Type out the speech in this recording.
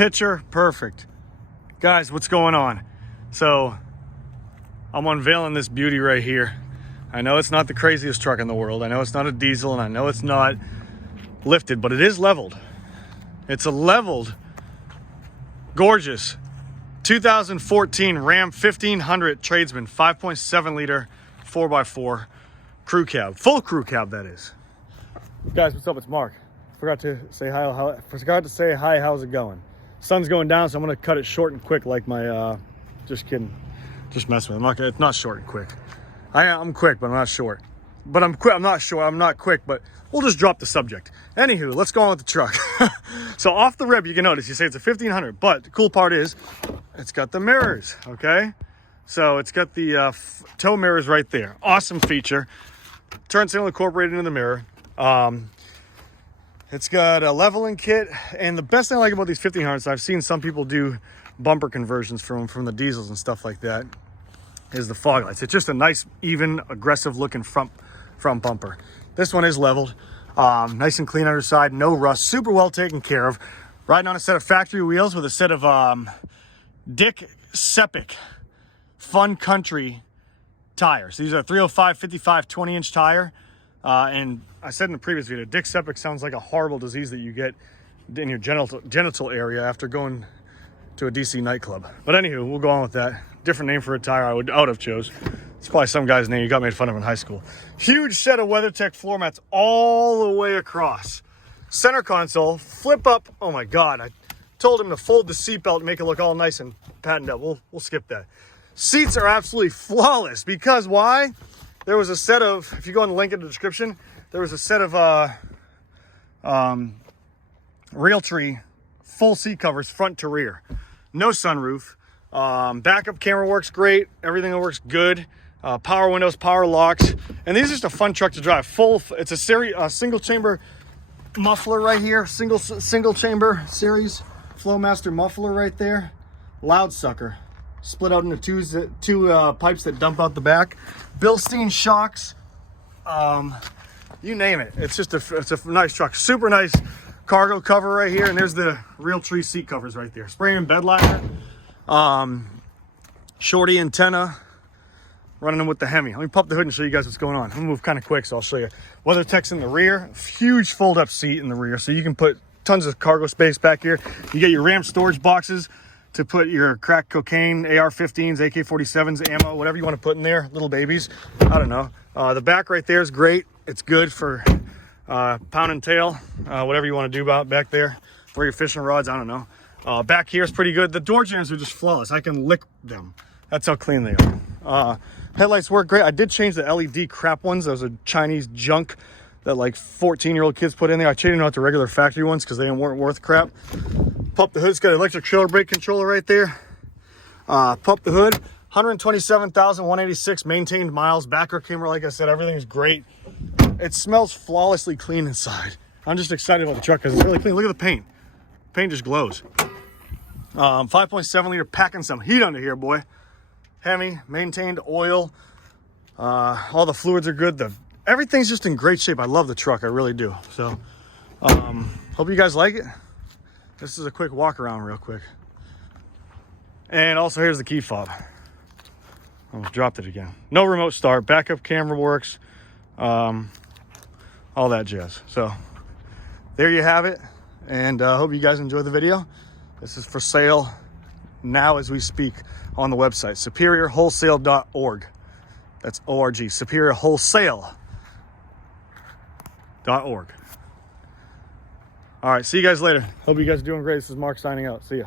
Picture perfect. Guys, what's going on? So I'm unveiling this beauty right here. I know it's not the craziest truck in the world. I know it's not a diesel, and I know it's not lifted, but it is leveled. It's a leveled, gorgeous 2014 Ram 1500 Tradesman 5.7 liter 4x4 crew cab. Full crew cab, that is. Guys, what's up? It's Mark. Forgot to say hi. How's it going? Sun's going down, so I'm gonna cut it short and quick, like my. Just kidding. Just messing with it. It's not short and quick. I'm quick, but I'm not short. But I'm quick. I'm not short. I'm not quick. But we'll just drop the subject. Anywho, let's go on with the truck. So off the rip, you can notice you say it's a 1500, but the cool part is it's got the mirrors. Okay, so it's got the tow mirrors right there. Awesome feature. Turn signal incorporated into the mirror. It's got a leveling kit, and the best thing I like about these 1500s, I've seen some people do bumper conversions from the diesels and stuff like that, is the fog lights. It's just a nice, even, aggressive looking front bumper. This one is leveled, nice and clean underside, no rust, super well taken care of. Riding on a set of factory wheels with a set of Dick Cepek Fun Country tires. These are 305 55 20-inch tire. And I said in the previous video, Dick Cepek sounds like a horrible disease that you get in your genital area after going to a DC nightclub. But anywho, we'll go on with that. Different name for a tire I would have chose. It's probably some guy's name you got made fun of in high school. Huge set of WeatherTech floor mats all the way across. Center console, flip up. Oh my God, I told him to fold the seatbelt and make it look all nice and patented up. We'll skip that. Seats are absolutely flawless because why? There was a set of, if you go on the link in the description, there was a set of RealTree full seat covers front to rear. No sunroof. Backup camera works great. Everything works good. Power windows, power locks. And this is just a fun truck to drive. It's a single chamber muffler right here. Single chamber series Flowmaster muffler right there. Loud sucker. Split out into two pipes that dump out the back. Bilstein shocks. You name it. It's a nice truck. Super nice cargo cover right here. And there's the RealTree seat covers right there. Spray and bed liner. Shorty antenna. Running them with the Hemi. Let me pop the hood and show you guys what's going on. I'm gonna move kind of quick, so I'll show you. WeatherTech's in the rear. Huge fold-up seat in the rear, so you can put tons of cargo space back here. You get your Ram storage boxes to put your crack cocaine, AR-15s, AK-47s, ammo, whatever you want to put in there, little babies. I don't know. The back right there is great. It's good for pound and tail, whatever you want to do back there. For your fishing rods, I don't know. Back here is pretty good. The door jambs are just flawless. I can lick them. That's how clean they are. Headlights work great. I did change the LED crap ones. Those are Chinese junk that like 14-year-old kids put in there. I changed them out to regular factory ones because they weren't worth crap. Pop the hood. It's got an electric trailer brake controller right there. Pop the hood. 127,186 maintained miles. Backer camera, like I said, everything is great. It smells flawlessly clean inside. I'm just excited about the truck because it's really clean. Look at the paint. Paint just glows. 5.7 liter, packing some heat under here, boy. Hemi, maintained oil. All the fluids are good. Everything's just in great shape. I love the truck. I really do. So, hope you guys like it. This is a quick walk around real quick. And also here's the key fob. Almost dropped it again. No remote start. Backup camera works. All that jazz. So, there you have it. And hope you guys enjoy the video. This is for sale now as we speak on the website, superiorwholesale.org. That's O-R-G, superiorwholesale.org. All right, see you guys later. Hope you guys are doing great. This is Mark signing out. See ya.